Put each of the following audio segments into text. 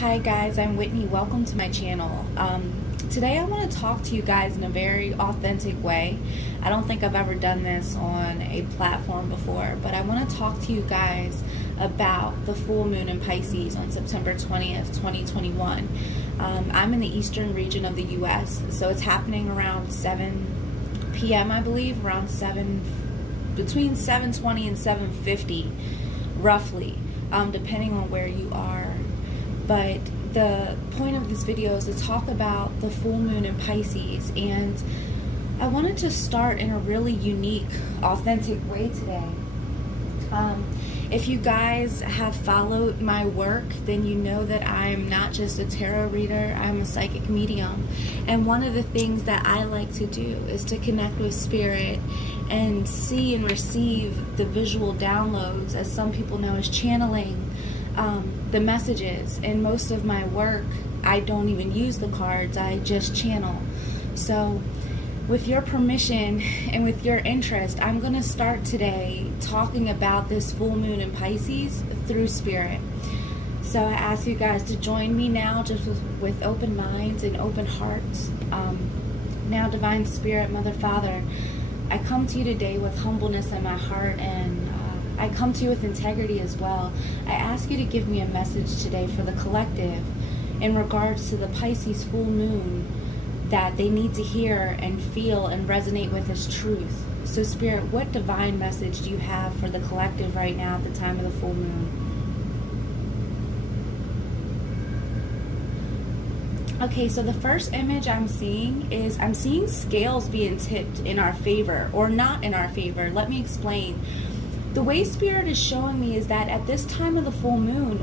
Hi guys, I'm Whitney. Welcome to my channel. Today I want to talk to you guys in a very authentic way. I don't think I've ever done this on a platform before, but I want to talk to you guys about the full moon in Pisces on September 20th, 2021. I'm in the eastern region of the US, so it's happening around 7 p.m. I believe, between 7:20 and 7:50 roughly, depending on where you are. But the point of this video is to talk about the full moon in Pisces, and I wanted to start in a really unique, authentic way today. If you guys have followed my work, then you know that I'm not just a tarot reader, I'm a psychic medium. And one of the things that I like to do is to connect with spirit and see and receive the visual downloads, as some people know as channeling, the messages. In most of my work, I don't even use the cards, I just channel. So with your permission and with your interest, I'm going to start today talking about this full moon in Pisces through spirit. So I ask you guys to join me now, just with open minds and open hearts. Now, Divine Spirit, Mother, Father, I come to you today with humbleness in my heart, and I come to you with integrity as well. I ask you to give me a message today for the collective in regards to the Pisces full moon that they need to hear and feel and resonate with as truth. So Spirit, what divine message do you have for the collective right now at the time of the full moon? Okay, so the first image I'm seeing is I'm seeing scales being tipped in our favor, or not in our favor. Let me explain. The way Spirit is showing me is that at this time of the full moon,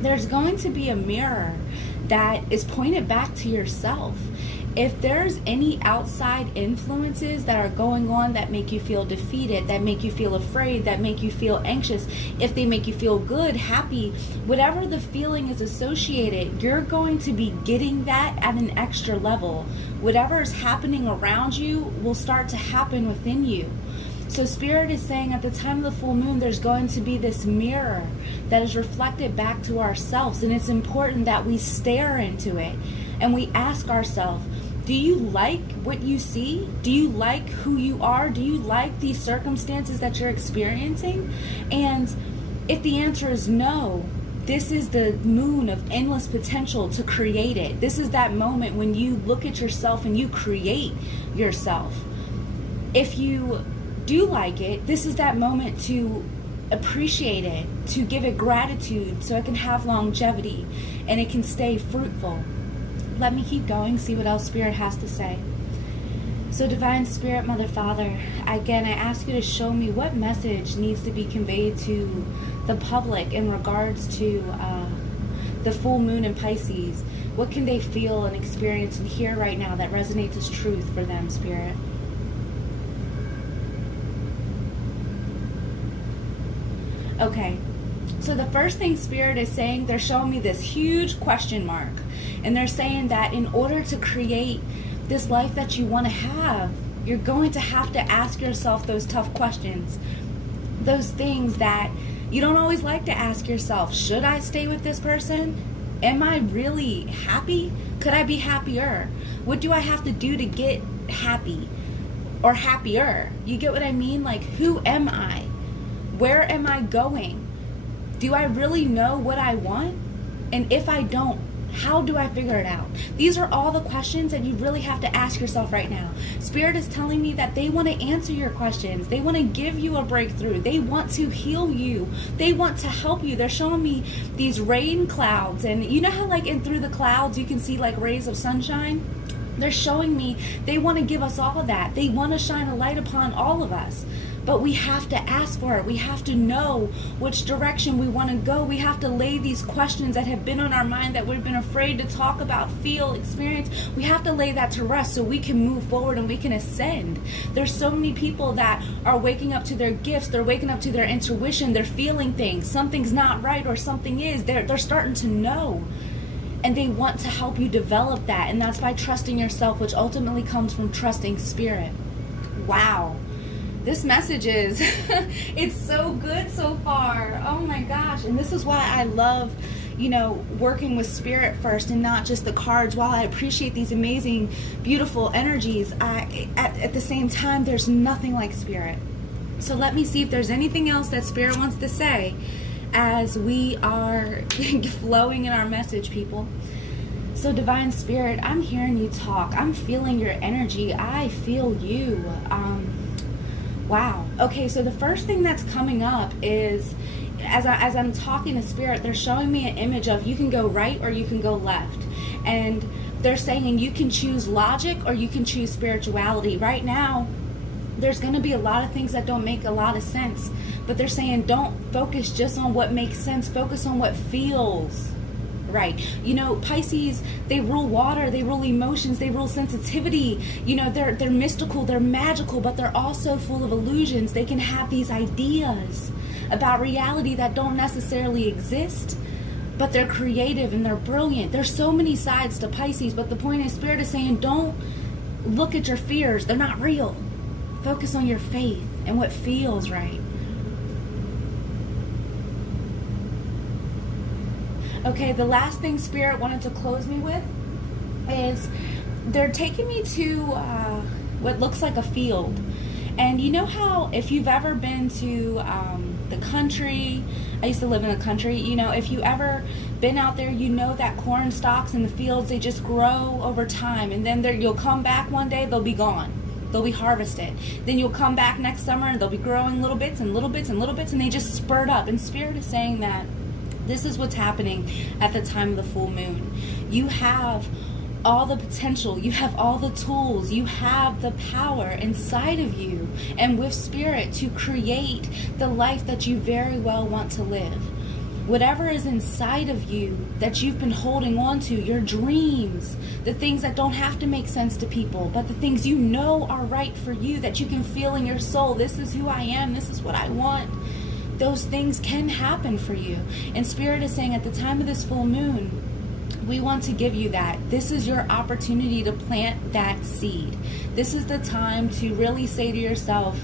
there's going to be a mirror that is pointed back to yourself. If there's any outside influences that are going on that make you feel defeated, that make you feel afraid, that make you feel anxious, if they make you feel good, happy, whatever the feeling is associated, you're going to be getting that at an extra level. Whatever is happening around you will start to happen within you. So Spirit is saying at the time of the full moon, there's going to be this mirror that is reflected back to ourselves. And it's important that we stare into it and we ask ourselves, do you like what you see? Do you like who you are? Do you like these circumstances that you're experiencing? And if the answer is no, this is the moon of endless potential to create it. This is that moment when you look at yourself and you create yourself. If you do like it, this is that moment to appreciate it, to give it gratitude so it can have longevity and it can stay fruitful. Let me keep going, see what else Spirit has to say. So Divine Spirit, Mother, Father, again, I ask you to show me what message needs to be conveyed to the public in regards to the full moon in Pisces. What can they feel and experience and hear right now that resonates as truth for them, Spirit? Okay, so the first thing Spirit is saying, they're showing me this huge question mark. And they're saying that in order to create this life that you want to have, you're going to have to ask yourself those tough questions. Those things that you don't always like to ask yourself. Should I stay with this person? Am I really happy? Could I be happier? What do I have to do to get happy or happier? You get what I mean? Like, who am I? Where am I going? Do I really know what I want? And if I don't, how do I figure it out? These are all the questions that you really have to ask yourself right now. Spirit is telling me that they want to answer your questions. They want to give you a breakthrough. They want to heal you. They want to help you. They're showing me these rain clouds. And you know how like in through the clouds you can see like rays of sunshine? They're showing me they want to give us all of that. They want to shine a light upon all of us. But we have to ask for it. We have to know which direction we want to go. We have to lay these questions that have been on our mind that we've been afraid to talk about, feel, experience. We have to lay that to rest so we can move forward and we can ascend. There's so many people that are waking up to their gifts. They're waking up to their intuition. They're feeling things. Something's not right or something is. They're starting to know. And they want to help you develop that. And that's by trusting yourself, which ultimately comes from trusting Spirit. Wow. This message is, it's so good so far. Oh my gosh. And this is why I love, you know, working with spirit first and not just the cards. While I appreciate these amazing, beautiful energies, at the same time, there's nothing like spirit. So let me see if there's anything else that spirit wants to say as we are flowing in our message, people. So divine spirit, I'm hearing you talk. I'm feeling your energy. I feel you. Wow. Okay, so the first thing that's coming up is, as I'm talking to spirit, they're showing me an image of you can go right or you can go left. And they're saying you can choose logic or you can choose spirituality. Right now, there's going to be a lot of things that don't make a lot of sense. But they're saying don't focus just on what makes sense. Focus on what feels right. You know, Pisces, they rule water, they rule emotions, they rule sensitivity. You know, they're mystical, they're magical, but they're also full of illusions. They can have these ideas about reality that don't necessarily exist, but they're creative and they're brilliant. There's so many sides to Pisces, but the point is, spirit is saying don't look at your fears. They're not real. Focus on your faith and what feels right. Okay, the last thing spirit wanted to close me with is they're taking me to what looks like a field. And you know how if you've ever been to the country, I used to live in the country, you know, if you ever been out there, you know that corn stalks in the fields, they just grow over time. And then you'll come back one day, they'll be gone. They'll be harvested. Then you'll come back next summer and they'll be growing little bits and little bits and little bits, and they just spurt up. And spirit is saying that this is what's happening at the time of the full moon. You have all the potential, you have all the tools, you have the power inside of you and with spirit to create the life that you very well want to live. Whatever is inside of you that you've been holding on to, your dreams, the things that don't have to make sense to people, but the things you know are right for you, that you can feel in your soul, this is who I am, this is what I want. Those things can happen for you. And spirit is saying at the time of this full moon, we want to give you that. This is your opportunity to plant that seed. This is the time to really say to yourself,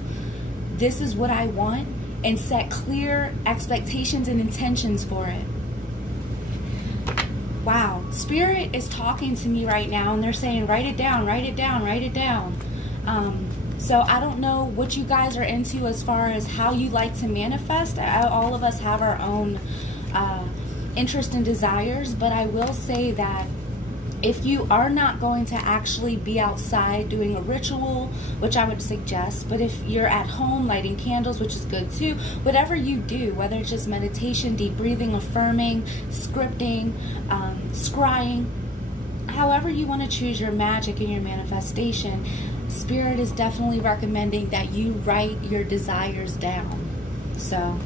this is what I want, and set clear expectations and intentions for it. Wow. Spirit is talking to me right now, and they're saying, write it down, write it down, write it down. So I don't know what you guys are into as far as how you like to manifest. All of us have our own interest and desires, but I will say that if you are not going to actually be outside doing a ritual, which I would suggest, but if you're at home lighting candles, which is good too, whatever you do, whether it's just meditation, deep breathing, affirming, scripting, scrying, however you want to choose your magic and your manifestation, spirit is definitely recommending that you write your desires down. So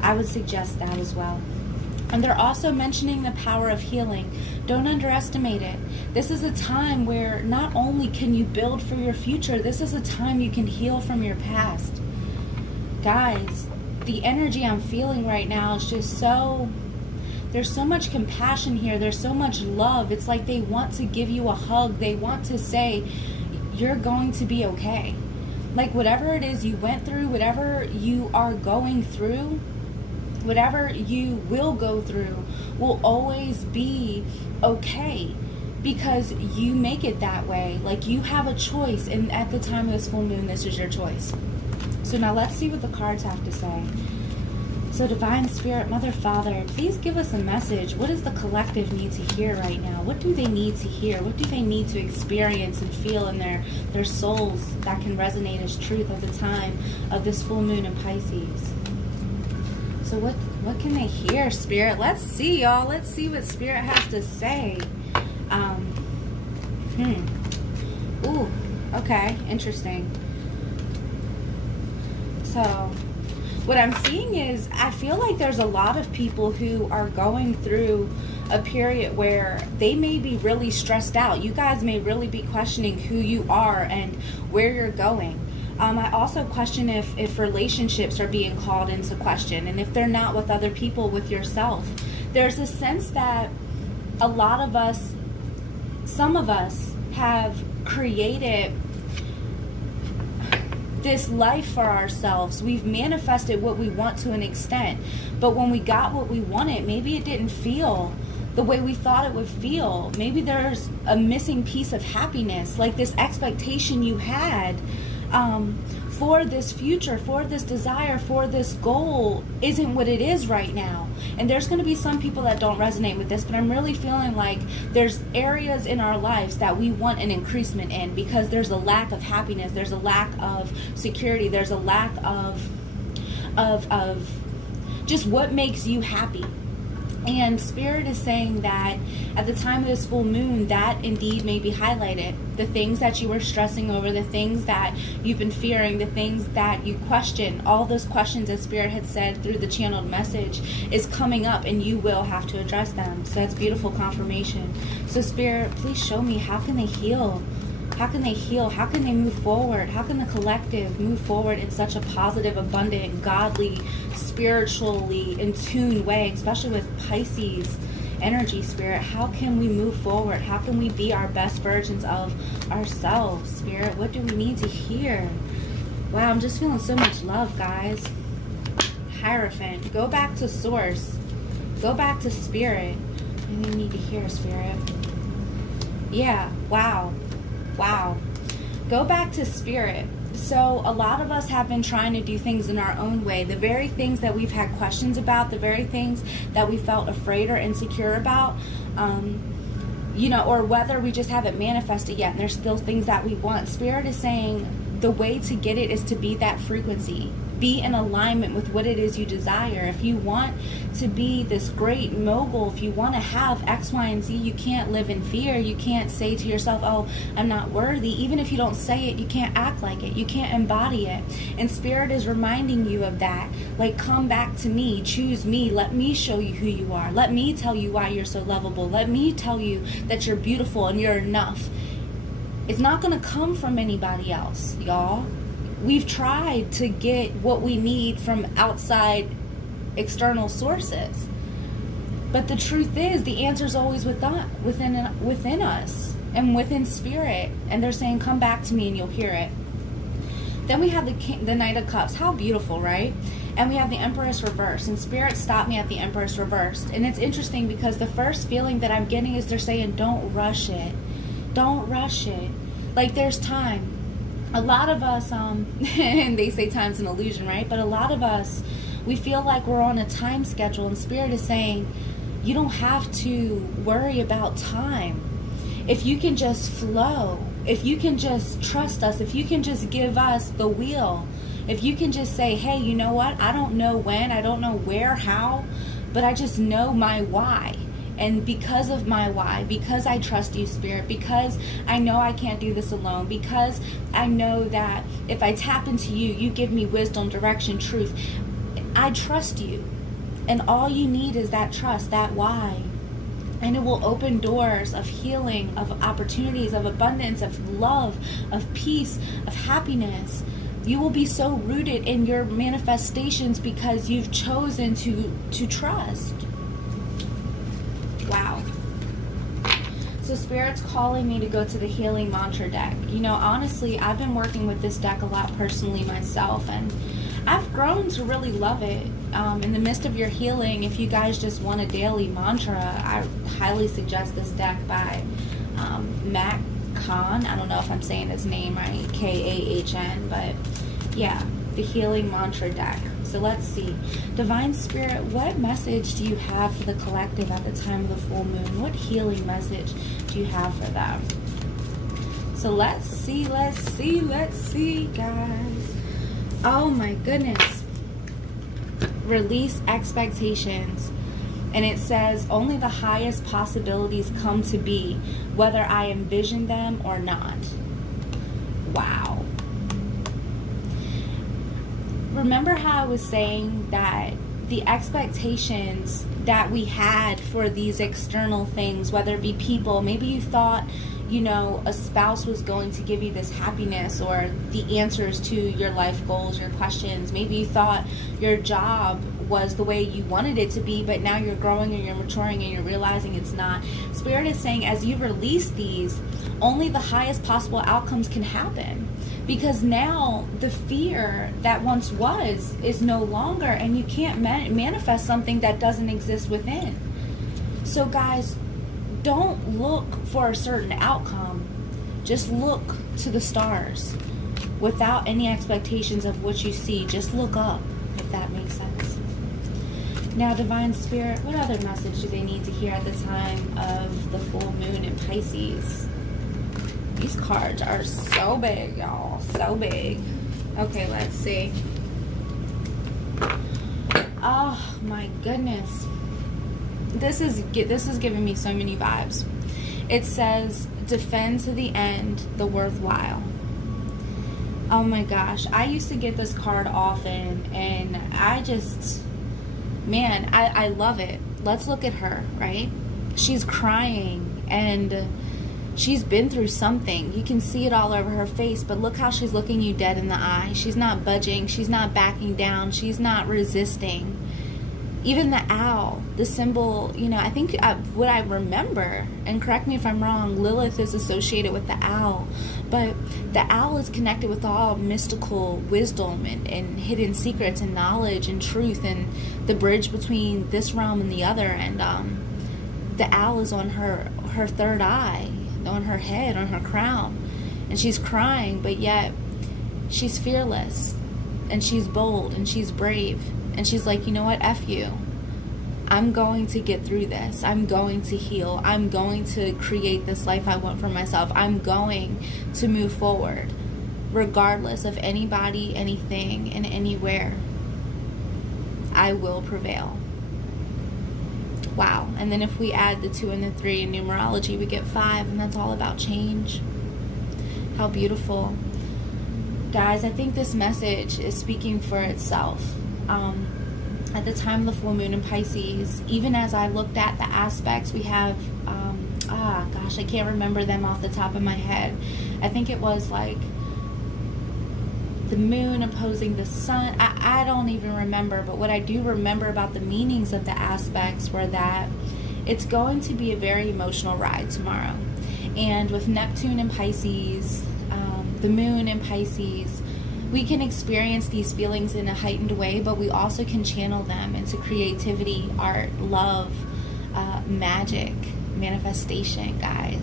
I would suggest that as well. And they're also mentioning the power of healing. Don't underestimate it. This is a time where not only can you build for your future, this is a time you can heal from your past. Guys, the energy I'm feeling right now is just so... There's so much compassion here. There's so much love. It's like they want to give you a hug. They want to say, you're going to be okay. Like whatever it is you went through, whatever you are going through, whatever you will go through will always be okay because you make it that way. Like you have a choice, and at the time of this full moon, this is your choice. So now let's see what the cards have to say. So Divine Spirit, Mother, Father, please give us a message. What does the collective need to hear right now? What do they need to hear? What do they need to experience and feel in their souls that can resonate as truth at the time of this full moon in Pisces? So what can they hear, Spirit? Let's see, y'all. Let's see what Spirit has to say. Ooh, okay, interesting. So what I'm seeing is I feel like there's a lot of people who are going through a period where they may be really stressed out. You guys may really be questioning who you are and where you're going. I also question if relationships are being called into question, and if they're not with other people, with yourself. There's a sense that a lot of us, some of us, have created this life for ourselves. We've manifested what we want to an extent. But when we got what we wanted, maybe it didn't feel the way we thought it would feel. Maybe there's a missing piece of happiness, like this expectation you had for this future, for this desire, for this goal isn't what it is right now. And there's going to be some people that don't resonate with this, but I'm really feeling like there's areas in our lives that we want an increasement in because there's a lack of happiness, there's a lack of security, there's a lack of just what makes you happy. And Spirit is saying that at the time of this full moon, that indeed may be highlighted. The things that you were stressing over, the things that you've been fearing, the things that you question, all those questions that Spirit had said through the channeled message is coming up, and you will have to address them. So that's beautiful confirmation. So Spirit, please show me, how can they heal? How can they heal? How can they move forward? How can the collective move forward in such a positive, abundant, godly, spiritually in tune way, especially with Pisces energy, Spirit? How can we move forward? How can we be our best versions of ourselves, Spirit? What do we need to hear? Wow, I'm just feeling so much love, guys. Hierophant. Go back to source. Go back to Spirit. And you need to hear, Spirit. Yeah, wow. Wow. Go back to Spirit. So a lot of us have been trying to do things in our own way. The very things that we've had questions about, the very things that we felt afraid or insecure about, you know, or whether we just haven't manifested yet and there's still things that we want. Spirit is saying the way to get it is to be that frequency. Be in alignment with what it is you desire. If you want to be this great mogul, if you want to have X, Y, and Z, you can't live in fear. You can't say to yourself, oh, I'm not worthy. Even if you don't say it, you can't act like it. You can't embody it. And Spirit is reminding you of that. Like, come back to me. Choose me. Let me show you who you are. Let me tell you why you're so lovable. Let me tell you that you're beautiful and you're enough. It's not going to come from anybody else, y'all. We've tried to get what we need from outside external sources. But the truth is, the answer is always within us and within Spirit. And they're saying, come back to me and you'll hear it. Then we have the Knight of Cups. How beautiful, right? And we have the Empress reversed. And Spirit stopped me at the Empress reversed. And it's interesting because the first feeling that I'm getting is they're saying, don't rush it. Don't rush it. Like, there's time. A lot of us, and they say time's an illusion, right? But a lot of us, we feel like we're on a time schedule, and Spirit is saying, you don't have to worry about time. If you can just flow, if you can just trust us, if you can just give us the wheel, if you can just say, hey, you know what? I don't know when, I don't know where, how, but I just know my why. And because of my why, because I trust you, Spirit, because I know I can't do this alone, because I know that if I tap into you, you give me wisdom, direction, truth. I trust you. And all you need is that trust, that why. And it will open doors of healing, of opportunities, of abundance, of love, of peace, of happiness. You will be so rooted in your manifestations because you've chosen to trust. Wow. So Spirit's calling me to go to the Healing Mantra deck. You know, honestly, I've been working with this deck a lot personally myself, and I've grown to really love it. In the midst of your healing, if you guys just want a daily mantra, I highly suggest this deck by Mac Khan. I don't know if I'm saying his name right, K-A-H-N, but yeah, the Healing Mantra deck. So let's see. Divine Spirit, what message do you have for the collective at the time of the full moon? What healing message do you have for them? So let's see, guys. Oh my goodness. Release expectations. And it says, only the highest possibilities come to be, whether I envision them or not. Wow. Remember how I was saying that the expectations that we had for these external things, whether it be people, maybe you thought, you know, a spouse was going to give you this happiness or the answers to your life goals, your questions. Maybe you thought your job was the way you wanted it to be, but now you're growing and you're maturing and you're realizing it's not. Spirit is saying, as you release these, only the highest possible outcomes can happen. Because now the fear that once was is no longer, and you can't manifest something that doesn't exist within. So guys, don't look for a certain outcome. Just look to the stars without any expectations of what you see. Just look up, if that makes sense. Now, Divine Spirit, what other message do they need to hear at the time of the full moon in Pisces? These cards are so big, y'all. So big. Okay, let's see. Oh, my goodness. This is giving me so many vibes. It says, defend to the end the worthwhile. Oh my gosh. I used to get this card often, and I just, man, I love it. Let's look at her, right? She's crying, and she's been through something. You can see it all over her face, but look how she's looking you dead in the eye. She's not budging. She's not backing down. She's not resisting. Even the owl, the symbol, you know, I think what I remember, and correct me if I'm wrong, Lilith is associated with the owl, but the owl is connected with all mystical wisdom and hidden secrets and knowledge and truth, and the bridge between this realm and the other. And the owl is on her third eye, on her head, on her crown, and she's crying, but yet she's fearless, and she's bold, and she's brave. And she's like, you know what, F you. I'm going to get through this. I'm going to heal. I'm going to create this life I want for myself. I'm going to move forward, regardless of anybody, anything, and anywhere. I will prevail. Wow. And then if we add the 2 and the 3 in numerology, we get 5, and that's all about change. How beautiful. Guys, I think this message is speaking for itself. At the time of the full moon in Pisces, even as I looked at the aspects, we have, gosh, I can't remember them off the top of my head. I think it was like the moon opposing the sun. I don't even remember, but what I do remember about the meanings of the aspects were that it's going to be a very emotional ride tomorrow. And with Neptune in Pisces, the moon in Pisces, we can experience these feelings in a heightened way, but we also can channel them into creativity, art, love, magic, manifestation, guys.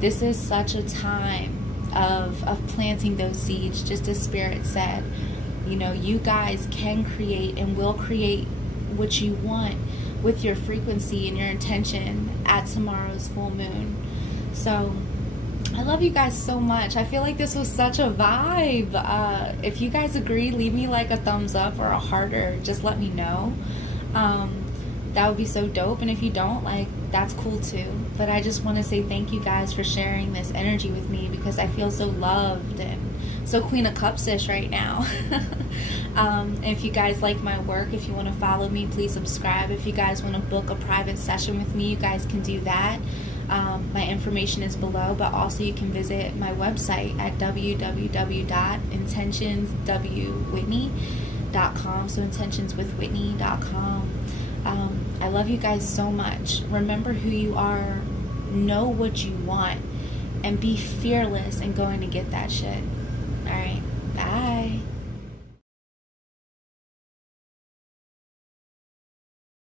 This is such a time of planting those seeds, just as Spirit said. You know, you guys can create and will create what you want with your frequency and your intention at tomorrow's full moon. So I love you guys so much. I feel like this was such a vibe. If you guys agree, leave me like a thumbs up or a heart, or just let me know. That would be so dope. And if you don't, like, that's cool too. But I just want to say thank you guys for sharing this energy with me, because I feel so loved and so Queen of Cups-ish right now. If you guys like my work, if you want to follow me, please subscribe. If you guys want to book a private session with me, you guys can do that. My information is below, but also you can visit my website at www.intentionswwhitney.com, so intentionswwhitney.com. I love you guys so much. Remember who you are, know what you want, and be fearless in going to get that shit. Alright, bye.